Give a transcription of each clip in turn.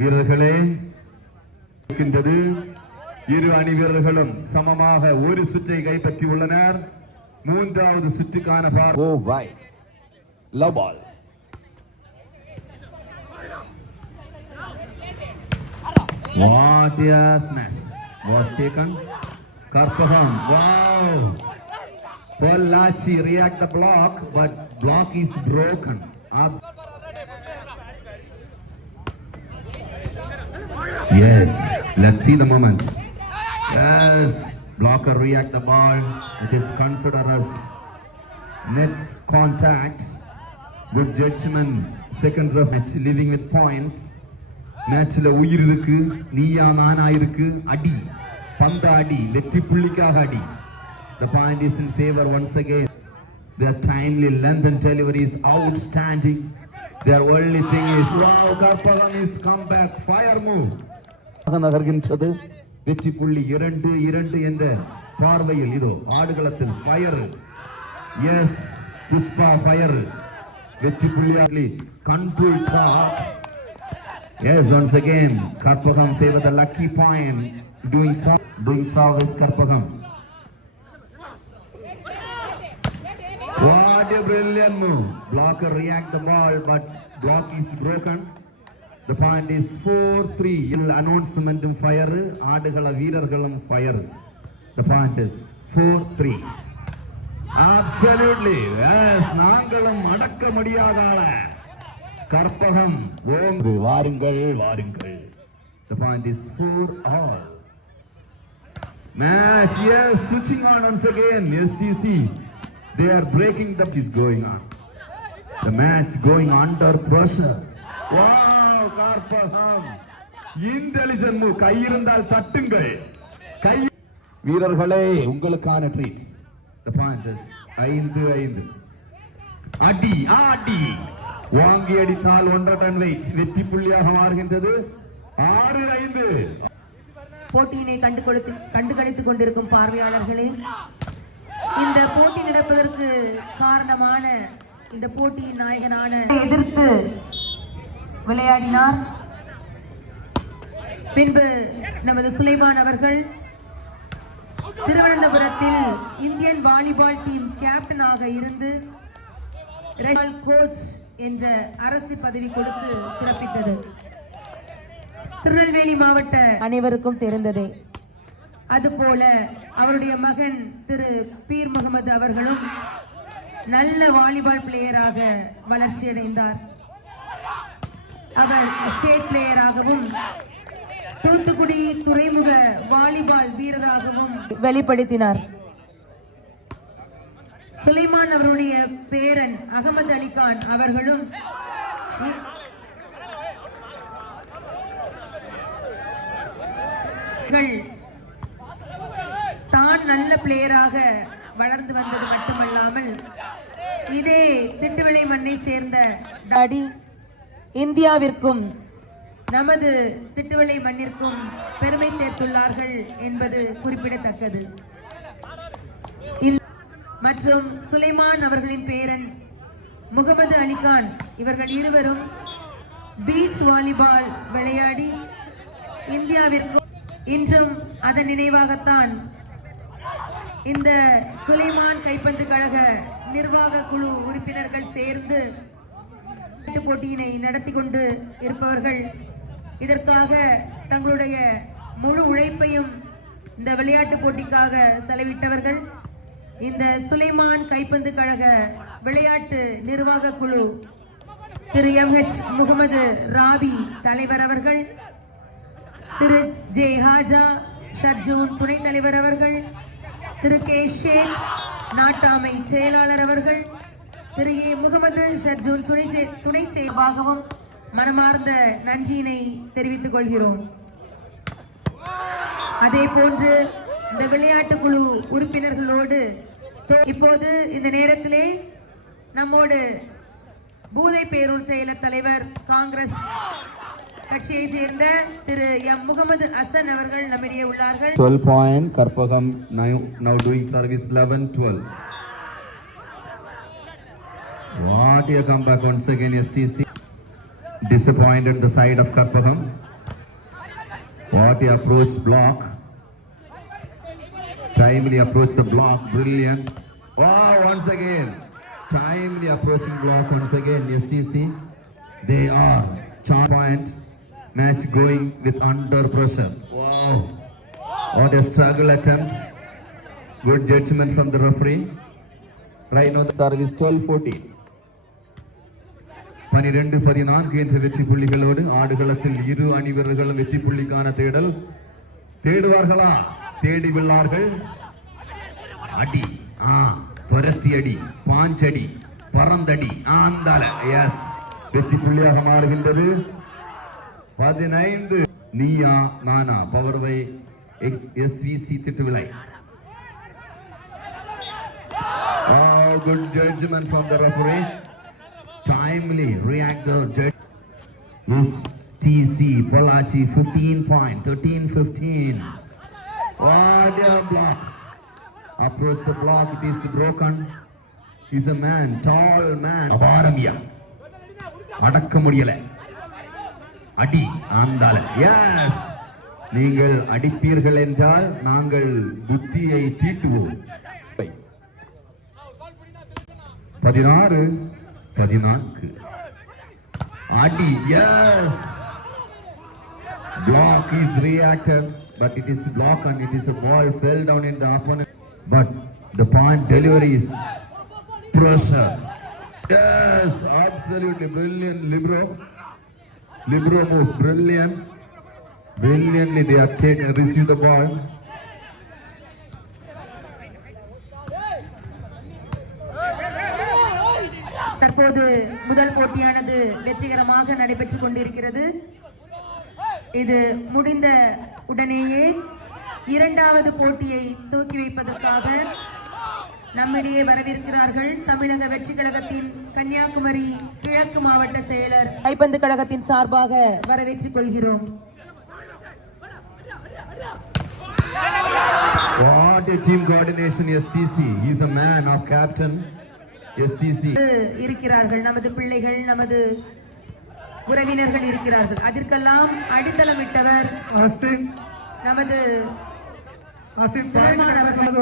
வீரர்களே இருக்கின்றது. இரு அணி வீரர்களும் சமமாக ஒரு சுற்றை கைப்பற்றி உள்ளனர். மூன்றாவது சுற்றுக்கான love ball. What a smash was taken. Karpagam, wow. Pollachi react the block, but block is broken. Yes, let's see the moment. Yes, blocker react the ball. It is considered as net contact. Good judgment. Second ref match living with points. Matchல உயிர் இருக்கு, நீயா நானா இருக்கு, அடி பந்த அடி வெற்றி புள்ளிக்காக அடி. The point is in favor once again. Their timely length and delivery is outstanding. Their only thing is wow, Karpagam is come back, fire move. நகர்கின்றது வெற்றி புள்ளி 2-2 என்ற பார்வையில் இதோ ஆடுகளத்தில் ஃபயர். எஸ் புஷ்பா ஃபயர் வெற்றி புள்ளியாகி control charge. Yes, once again Karpagam favor the lucky point. Doing service Karpagam. What a brilliant move. Blocker react the ball, but block is broken. The point is 4-3. Announcement fire. ஆடுகள வீரர்களும் fire. The point is 4-3. Absolutely. Yes, நாங்களும் அடக்க முடியாதால கற்பகம் ஓங்கு வாருங்கள் வாருங்கள். The point is 4-all. Match, yes, switching on once again. STC, they are breaking the is going on. The match going under pressure. Wow, Karpagam. Intelligent move. கை இருந்தால் தட்டுங்கள். கை வீரர்களே உங்களுக்கான treats. The point is 5-5. அடி ஆடி வாங்கி அடித்தால் 1 ton wait வெற்றி புள்ளியாக மாறுகின்றது. 6-5. போட்டியினை கண்டுகளித்துக் கொண்டிருக்கும் பார்வையாளர்களே, இந்த போட்டி நடப்பதற்கு காரணமான இந்த போட்டியின் நாயகனான எதிர்த்து விளையாடினார். பின்பு நமது சுலைமான் அவர்கள் திருவனந்தபுரத்தில் இந்தியன் வாலிபால் டீம் கேப்டனாக இருந்து கோச் என்ற அரசு பதவி கொடுத்து சிறப்பித்தது திருநெல்வேலி மாவட்ட அனைவருக்கும் தெரிந்ததே. அதுபோல அவருடைய மகன் திரு பீர் முகமது அவர்களும் நல்ல வாலிபால் பிளேயராக வளர்ச்சியடைந்தார். அவர் ஸ்டேட் பிளேயராகவும் தூத்துக்குடி துறைமுக வாலிபால் வீரராகவும் வெளிப்படுத்தினார். சுலைமான் அவருடைய பேரன் அகமது அலிகான் அவர்களும் தான் நல்ல பிளேயராக வளர்ந்து வந்தது மட்டுமல்லாமல் இதே திண்டுவிளை மண்ணை சேர்ந்த டாடி இந்தியாவிற்கும் நமது திட்டுவிளை மண்ணிற்கும் பெருமை சேர்த்துள்ளார்கள் என்பது குறிப்பிடத்தக்கது. மற்றும் சுலைமான் அவர்களின் பேரன் முகமது அலிகான் இவர்கள் இருவரும் பீச் வாலிபால் விளையாடி இந்தியாவிற்கும் இன்றும் அதன் நினைவாகத்தான் இந்த சுலைமான் கைப்பந்து கழக நிர்வாக குழு உறுப்பினர்கள் சேர்ந்து போட்டியினை நடத்தி கொண்டு இருப்பவர்கள். இதற்காக தங்களுடைய முழு உழைப்பையும் இந்த விளையாட்டு போட்டிக்காக செலவிட்டவர்கள் இந்த சுலைமான் கைப்பந்து கழக விளையாட்டு நிர்வாக குழு திரு MH முகமது ராவி தலைவர் அவர்கள், திரு ஜே ஹாஜா ஷர்ஜூன் துணைத் தலைவர் அவர்கள், திரு கே ஷேக் நாட்டாமை செயலாளர் அவர்கள், திரு ஏ முகமது ஷர்ஜூன் துணை செயலாளராகவும் மனமார்ந்த நன்றியினை தெரிவித்துக் கொள்கிறோம். அதே போன்று இந்த விளையாட்டு குழு உறுப்பினர்களோடு இப்போது இந்த நேரத்திலே நம்மோடு பூதை பேரூர் செயலர் தலைவர் காங்கிரஸ் கட்சியை சேர்ந்த திரு எம் முகமது ஹசன் அவர்கள் நம்மிடையே உள்ளார்கள். 12 point Karpagam now doing service 11-12. What a comeback once again STC. Disappointed the side of Karpagam. What he approached block. Timely approached the block. Brilliant. Oh, once again. Timely approaching block once again. STC. They are charge point. Match going with under pressure. Wow. What a struggle attempt. Good judgment from the referee. Right now the service 12-14. 12-14 என்ற வெற்றி புள்ளிகளோடு ஆடுகளத்தில் இரு அணி வீரர்களும் வெற்றி புள்ளிக்கான தேடல் தேடுவார்களா தேடி வில்லார்கள் அடி துரத்தி அடி பாஞ்சடி பறந்தடி ஆந்தால எஸ் வெற்றி புள்ளியாக மாறுகின்றது 15 நீயா நானா பவர்வை SVC Thittuvilai. Good judgment from the referee. Timely react the judge. Is TC Pollachi 15 point 13-15. What a block. Approach the block. It is broken. He's a man, tall man. Abaramia. அடக்க முடியல அடி ஆந்தால எஸ் நீங்கள் அடிப்பீர்கள் என்றால் நாங்கள் புத்தியை தீட்டுவோம். 16-14 அடி S block is reacted but it is block and it is a ball fell down in the opponent but the point delivery is pressure. Yes, absolutely brilliant libero move, brilliantly they have taken receive the ball. தற்போது முதல் போட்டியானது வெற்றிகரமாக நடைபெற்றுக் கொண்டிருக்கிறது. இது முடிந்த உடனேயே இரண்டாவது போட்டியை துவக்கி வைப்பதற்காக நம்மிடையே வரவிருக்கிறார்கள் தமிழக வெற்றி கழகத்தின் கன்னியாகுமரி கிழக்கு மாவட்ட செயலர் கைப்பந்து கழகத்தின் சார்பாக வரவேற்றுக் கொள்கிறோம். What a team coordination STC. He is a man of captain STC. இருக்கிறார்கள் நமது பிள்ளைகள் நமது உறவினர்கள் இருக்கிறார்கள். அதற்கெல்லாம் அடித்தளமிட்டவர் நமது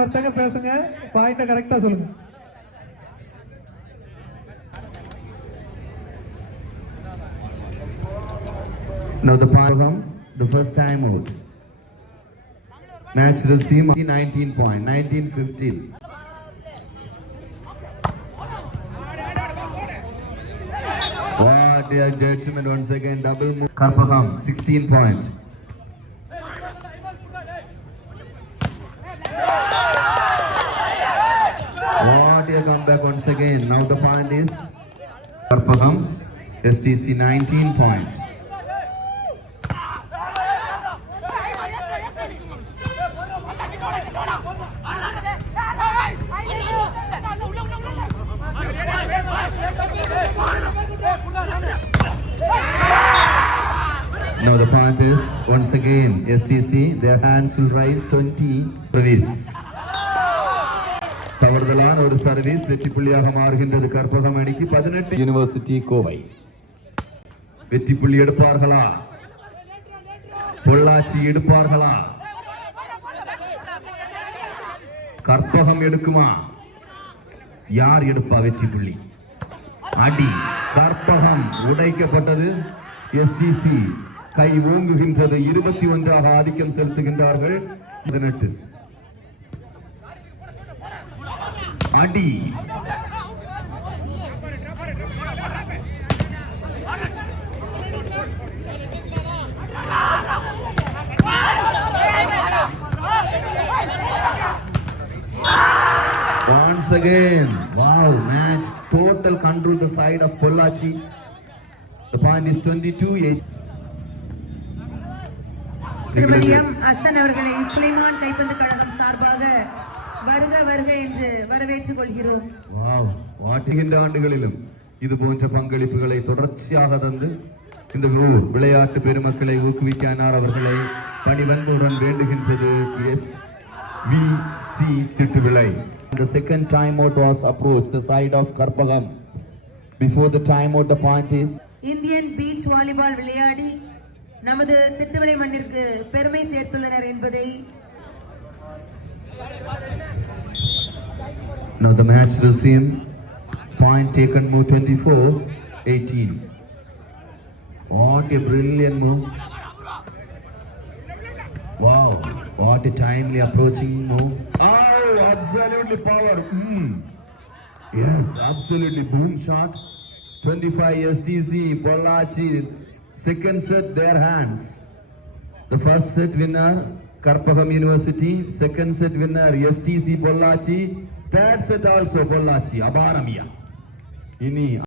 ஒருத்தங்க பேசுங்க பாயிண்ட கரெக்டா சொல்லுங்க. Now the Parvam, the first time out. Match resume 19 point 19-15. What a judgment once again, double move. Karpagam 16 point. What a comeback once again. Now the point is Karpagam STC 19 point. Now the point is once again STC, their hands will rise 20 service. தவறுதலான ஒரு service வெற்றி புள்ளியாக மாறுகின்றது கற்பகம் அணிக்கு 18. University Kovai வெற்றி புள்ளி எடுப்பார்களா பொள்ளாச்சி எடுப்பார்களா கற்பகம் எடுக்குமா யார் எடுப்பா வெற்றி புள்ளி அடி கற்பகம் உடைக்கப்பட்டது STC கை ஓங்குகின்றது 21 ஆதிக்கம் செலுத்துகின்றார்கள் 18 அடி once again. Wow, match total control the side of Pollachi. The point is 22-8. திருமதியம் Hasan அவர்களை சுலைமான் கைப்பந்து கழகம் சார்பாக வருக வருக என்று வரவேற்றுக் கொள்கிறோம். வாவ், வாட்டுகின்ற ஆண்டுகளிலும் இது போன்ற பங்களிப்புகளை தொடர்ச்சியாக தந்து இந்த ஊர் விளையாட்டு பெருமக்களை ஊக்குவிக்கானார் அவர்களை பணிவன்புடன் வேண்டுகின்றது SVC Thittuvilai. The second time out was approached the side of Karpagam. Before the time out the point is Indian beach volleyball விளையாடி நமது திட்டுவிளை மண்ணிற்கு பெருமை சேர்த்துள்ளனர் என்பதை Now the match resume. Point taken, move 24-18. What a brilliant move. Wow, what a timely approaching move. Oh, absolutely power. Yes, absolutely boom shot. 25 STC, Pollachi. Second set, their hands. The first set winner, Karpagam University. Second set winner, STC Pollachi. Third set also Pollachi, Abaramia. Ini